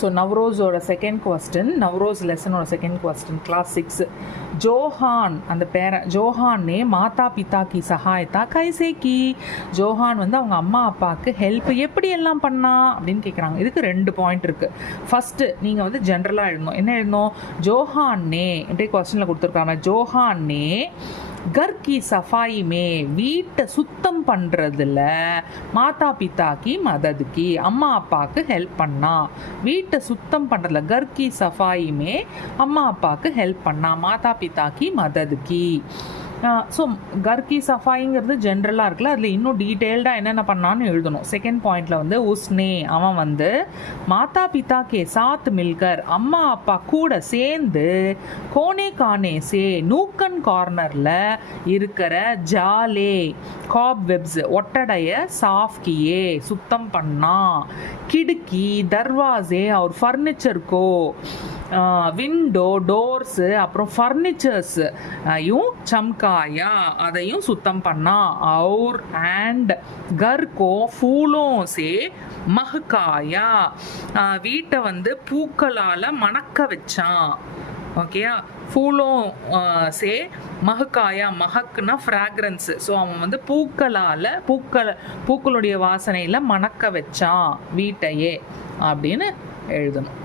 So நவ்ரோஸோட second question, Navroz லெசனோட second question, class 6. Johan அந்த ஜோஹானே மாதா பிதா கி சகாயத்தா கைசே கி. ஜோஹான் வந்து அவங்க அம்மா அப்பாவுக்கு ஹெல்ப் எப்படி எல்லாம் பண்ணா அப்படின்னு கேட்குறாங்க. இதுக்கு 2 பாயிண்ட் இருக்குது. ஃபஸ்ட்டு நீங்கள் வந்து ஜென்ரலாக எழுதணும். என்ன எழுதணும்? ஜோஹானே அப்படியே கொஸ்டினில் கொடுத்துருக்காங்க. ஜோஹானே கர் கி சஃபாயி மே, வீட்டை சுத்தம் பண்ணுறதுல மாதா பிதா கி மதது கி, அம்மா அப்பாவுக்கு ஹெல்ப் பண்ணா. வீட்டை சுத்தம் பண்ணுறதுல கர் கி சஃபாயி மே அம்மா அப்பாவுக்கு ஹெல்ப் பண்ணா, மாதா பிதா கி மதது கி. ஸோ கர்கி சஃபாயிங்கிறது ஜென்ரலாக இருக்குல்ல, அதில் இன்னும் டீட்டெயில்டாக என்னென்ன பண்ணான்னு எழுதணும். செகண்ட் பாயிண்டில் வந்து உஸ்னே அவன் வந்து மாதா பிதா கே சாத் மில்கர் அம்மா அப்பா கூட சேர்ந்து கோனே கானே சே நூக்கன் கார்னரில் இருக்கிற ஜாலே காப் வெப்ஸ் ஒட்டடைய சாஃப் கியே சுத்தம் பண்ணா. கிடுக்கி தர்வாசே அவர் ஃபர்னிச்சருக்கோ விண்டோ டோர்ஸு அப்புறம் ஃபர்னிச்சர்ஸையும் சம்காயா அதையும் சுத்தம் பண்ணா. और एंड घर को फूलों से महकाया வீட்டை வந்து பூக்களால் மணக்க வச்சான். ஓகேயா? ஃபூலும் சே மஹக்காயா, மஹக்குனா ஃப்ராக்ரன்ஸ். ஸோ அவன் வந்து பூக்களுடைய வாசனையில் மணக்க வச்சான் வீட்டையே அப்படின்னு எழுதணும்.